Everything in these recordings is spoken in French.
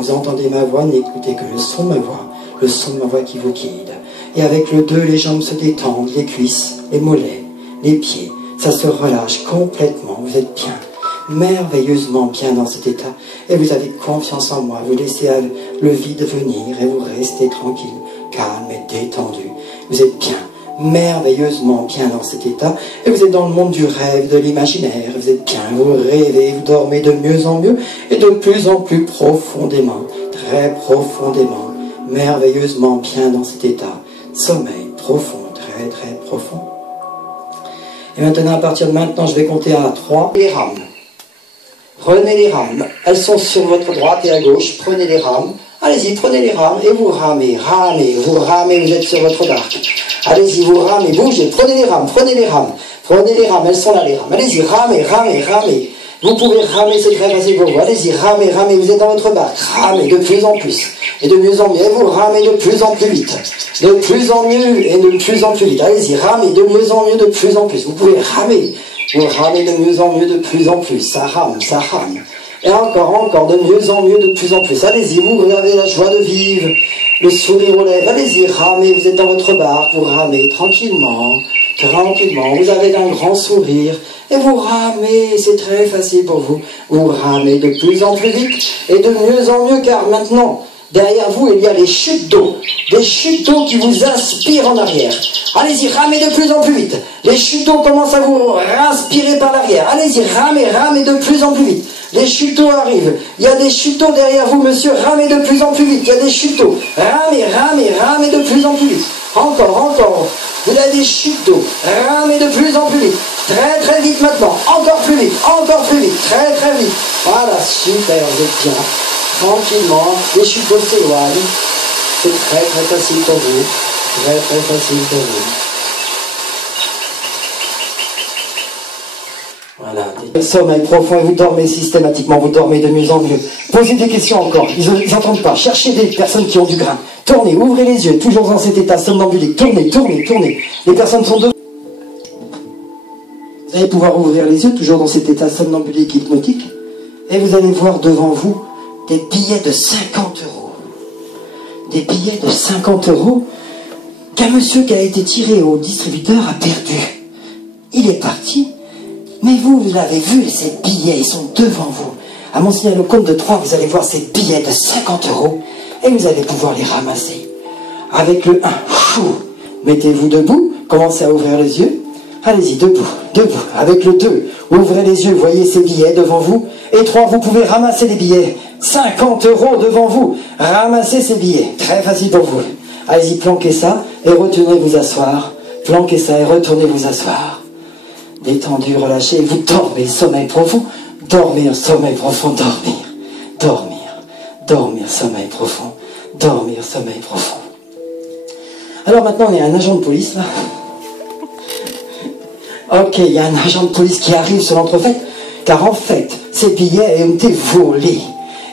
Quand vous entendez ma voix, n'écoutez que le son de ma voix, le son de ma voix qui vous guide. Et avec le 2, les jambes se détendent, les cuisses, les mollets, les pieds, ça se relâche complètement, vous êtes bien, merveilleusement bien dans cet état, et vous avez confiance en moi, vous laissez le vide venir, et vous restez tranquille, calme et détendu, vous êtes bien, merveilleusement bien dans cet état, et vous êtes dans le monde du rêve, de l'imaginaire, vous êtes bien, vous rêvez, vous dormez de mieux en mieux, et de plus en plus profondément, très profondément, merveilleusement bien dans cet état, sommeil profond, très très profond. Et maintenant, à partir de maintenant, je vais compter à 3. Les rames. Prenez les rames. Elles sont sur votre droite et à gauche. Prenez les rames. Allez-y, prenez les rames et vous ramez, ramez, vous ramez, vous êtes sur votre barque. Allez-y, vous ramez, bougez, prenez les rames, prenez les rames. Prenez les rames, elles sont là les rames. Allez-y, ramez, ramez, ramez. Vous pouvez ramer, c'est très facile pour vous. Allez-y, ramez, ramez, vous êtes dans votre barque. Ramez de plus en plus. Et de mieux en mieux. Et vous ramez de plus en plus vite. De plus en mieux et de plus en plus vite. Allez-y, ramez de mieux en mieux, de plus en plus. Vous pouvez ramer. Vous ramez de mieux en mieux, de plus en plus. Ça rame, ça rame. Et encore, de mieux en mieux, de plus en plus. Allez-y, vous avez la joie de vivre. Le sourire aux lèvres. Allez-y, ramez, vous êtes dans votre barque. Vous ramez tranquillement. Tranquillement, vous avez un grand sourire et vous ramez, c'est très facile pour vous. Vous ramez de plus en plus vite et de mieux en mieux car maintenant, derrière vous, il y a les chutes d'eau. Des chutes d'eau qui vous inspirent en arrière. Allez-y, ramez de plus en plus vite. Les chutes d'eau commencent à vous inspirer par l'arrière. Allez-y, ramez, ramez de plus en plus vite. Les chutes d'eau arrivent. Il y a des chutes d'eau derrière vous, monsieur. Ramez de plus en plus vite. Il y a des chutes d'eau. Ramez, ramez, ramez de plus en plus vite. Encore. Vous avez des chutes d'eau. Ramez de plus en plus vite. Très très vite maintenant. Encore plus vite. Très très vite. Voilà, super, vous êtes bien. Tranquillement. Les chutes d'eau s'éloignent. C'est très très facile pour vous. Très très facile pour vous. Voilà. Le sommeil profond et vous dormez systématiquement. Vous dormez de mieux en mieux. Posez des questions encore. Ils n'entendent pas. Cherchez des personnes qui ont du grain. Tournez, ouvrez les yeux, toujours dans cet état somnambulique. Tournez. Les personnes sont debout. Vous allez pouvoir ouvrir les yeux, toujours dans cet état somnambulique hypnotique. Et vous allez voir devant vous des billets de 50 euros. Des billets de 50 euros qu'un monsieur qui a été tiré au distributeur a perdu. Il est parti, mais vous l'avez vu, ces billets, ils sont devant vous. À mon signal au compte de 3, vous allez voir ces billets de 50 euros. Et vous allez pouvoir les ramasser. Avec le 1, mettez-vous debout, commencez à ouvrir les yeux. Allez-y, debout. Avec le 2, ouvrez les yeux, voyez ces billets devant vous. Et 3, vous pouvez ramasser les billets. 50 euros devant vous. Ramassez ces billets. Très facile pour vous. Allez-y, planquez ça et retournez vous asseoir. Planquez ça et retournez vous asseoir. Détendu, relâché, vous dormez, sommeil profond. Dormir, sommeil profond, dormir, sommeil profond, dormir, sommeil profond. Alors maintenant, on est un agent de police, là. Ok, il y a un agent de police qui arrive sur l'entrefaite, car en fait, ces billets ont été volés.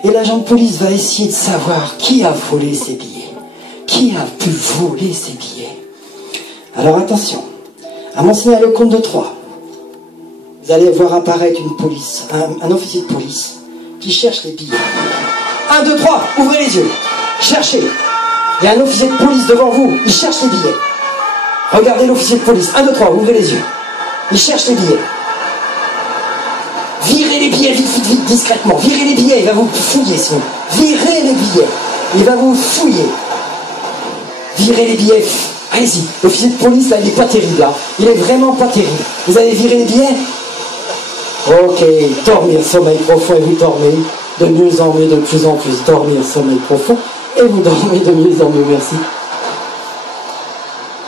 Et l'agent de police va essayer de savoir qui a volé ces billets. Qui a pu voler ces billets? Alors attention, à mon signal au compte de 3, vous allez voir apparaître une police, un officier de police, qui cherche les billets. 1, 2, 3, ouvrez les yeux. Cherchez. Il y a un officier de police devant vous. Il cherche les billets. Regardez l'officier de police. 1, 2, 3, ouvrez les yeux. Il cherche les billets. Virez les billets vite, discrètement. Virez les billets, il va vous fouiller sinon. Virez les billets. Il va vous fouiller. Virez les billets. Allez-y. L'officier de police, là, il n'est pas terrible, là. Il est vraiment pas terrible. Vous avez viré les billets? Ok. Dormir, sommeil profond, et vous dormez. De mieux en mieux, de plus en plus, dormir, sommeil profond, et vous dormez de mieux en mieux, merci.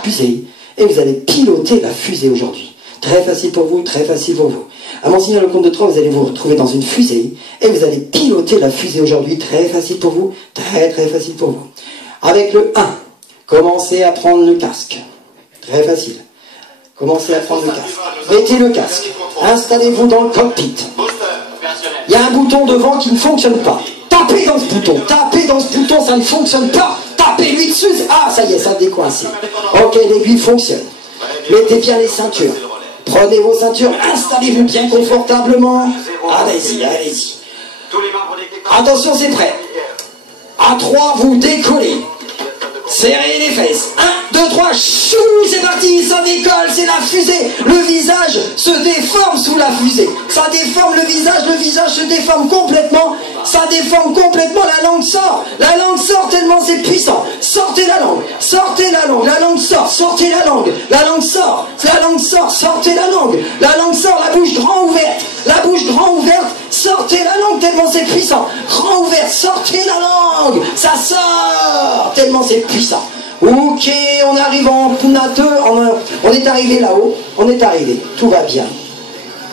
Fusée, et vous allez piloter la fusée aujourd'hui. Très facile pour vous, très facile pour vous. À mon signal au compte de 3, vous allez vous retrouver dans une fusée, et vous allez piloter la fusée aujourd'hui. Très facile pour vous, très facile pour vous. Avec le 1, commencez à prendre le casque. Très facile. Commencez à prendre le casque. Mettez le casque. Installez-vous dans le cockpit. Il y a un bouton devant qui ne fonctionne pas. Tapez dans ce bouton, ça ne fonctionne pas. Tapez-lui dessus. Ah, ça y est, ça a décoincé. Ok, l'aiguille fonctionne. Mettez bien les ceintures. Prenez vos ceintures, installez-vous bien confortablement. Allez-y. Attention, c'est prêt. À 3, vous décollez. Serrez les fesses. 1, 2, 3, chou, c'est parti, ça décolle, c'est la fusée. Le visage se déforme sous la fusée. Ça déforme le visage se déforme complètement. Ça déforme complètement, la langue sort tellement c'est puissant. Sortez la langue, la langue sort, sortez la langue sort, sortez la langue sort, la bouche grand ouverte, sortez la langue tellement c'est puissant. Grand ouverte, sortez la langue, ça sort tellement c'est puissant. Ok, on arrive en on est arrivé là-haut, tout va bien.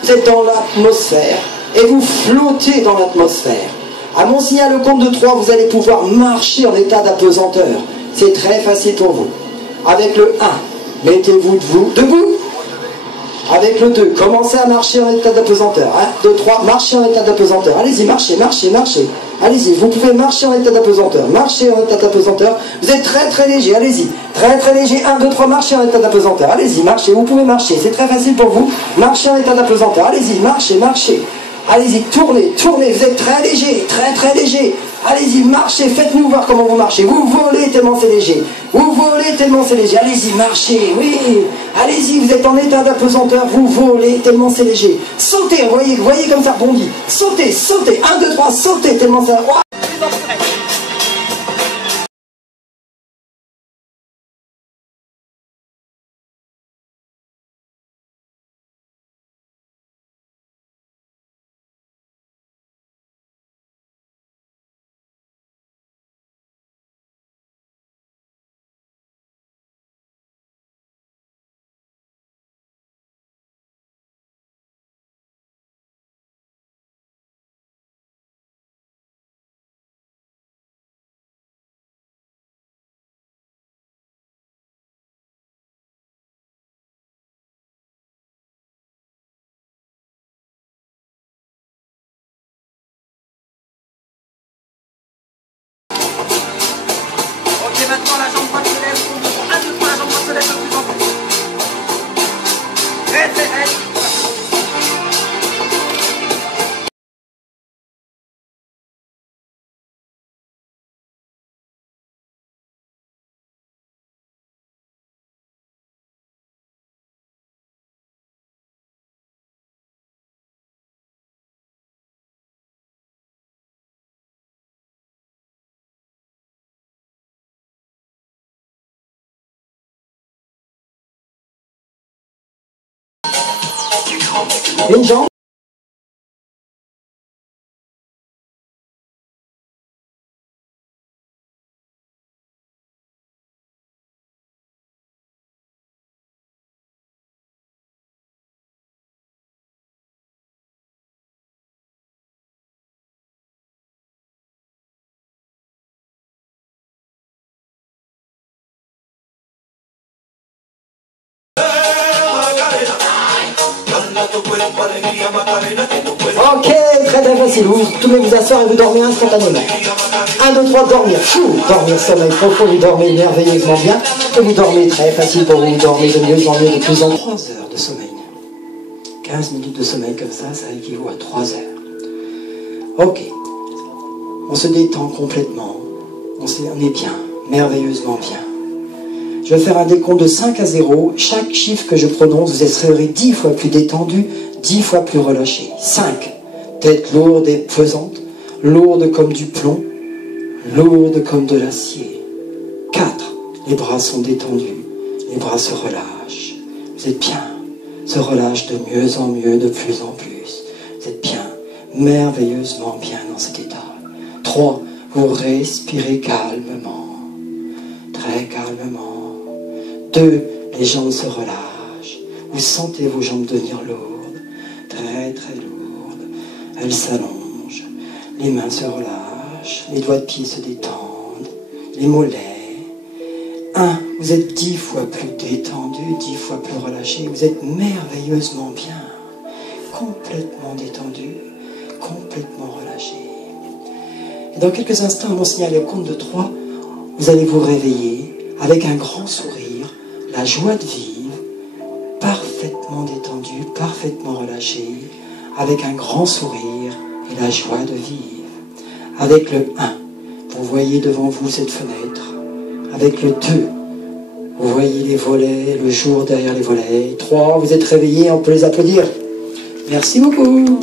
Vous êtes dans l'atmosphère et vous flottez dans l'atmosphère. À mon signal, le compte de 3, vous allez pouvoir marcher en état d'apesanteur. C'est très facile pour vous. Avec le 1, mettez-vous debout. Avec le 2, commencez à marcher en état d'apesanteur. 1, 2, 3, marchez en état d'apesanteur. Allez-y, marchez. Allez-y, vous pouvez marcher en état d'apesanteur. Marchez en état d'apesanteur. Vous êtes très très léger, allez-y. Très léger. 1, 2, 3, marchez en état d'apesanteur. Allez-y, marchez, vous pouvez marcher. C'est très facile pour vous. Marchez en état d'apesanteur. Allez-y, marchez. Allez-y, tournez, vous êtes très léger. Allez-y, marchez, faites-nous voir comment vous marchez. Vous volez tellement c'est léger. Allez-y, marchez, oui. Allez-y, vous êtes en état d'apesanteur, vous volez tellement c'est léger. Sautez, voyez comme ça rebondit. Sautez. 1, 2, 3, sautez tellement ça... Oh. Maintenant la jambe droite se lève, 1, 2, 3, la jambe droite se lève de plus en plus. Très. Une jambe. Ok, très facile. Vous pouvez vous asseoir et vous dormez instantanément. 1, 2, 3, dormir. Dormir sommeil profond, vous dormez merveilleusement bien. Et vous dormez très facile pour vous. Vous dormez de mieux en mieux, de plus en plus. 3 heures de sommeil. 15 minutes de sommeil comme ça équivaut à 3 heures. Ok. On se détend complètement. On est bien, merveilleusement bien. Je vais faire un décompte de 5 à 0. Chaque chiffre que je prononce, vous serez 10 fois plus détendu, 10 fois plus relâché. 5. Tête lourde et pesante, lourde comme du plomb, lourde comme de l'acier. 4. Les bras sont détendus, les bras se relâchent. Vous êtes bien, se relâchent de mieux en mieux, de plus en plus. Vous êtes bien, merveilleusement bien dans cet état. 3. Vous respirez calmement, très calmement. 2. Les jambes se relâchent. Vous sentez vos jambes devenir lourdes, très lourdes. Elles s'allongent. Les mains se relâchent. Les doigts de pied se détendent. Les mollets. 1. Vous êtes 10 fois plus détendu, 10 fois plus relâché. Vous êtes merveilleusement bien. Complètement détendu, complètement relâché. Et dans quelques instants, à mon signal au compte de 3, vous allez vous réveiller avec un grand sourire, la joie de vivre, parfaitement détendu, parfaitement relâché, avec un grand sourire et la joie de vivre. Avec le 1, vous voyez devant vous cette fenêtre. Avec le 2, vous voyez les volets, le jour derrière les volets. 3, vous êtes réveillés, on peut les applaudir. Merci beaucoup.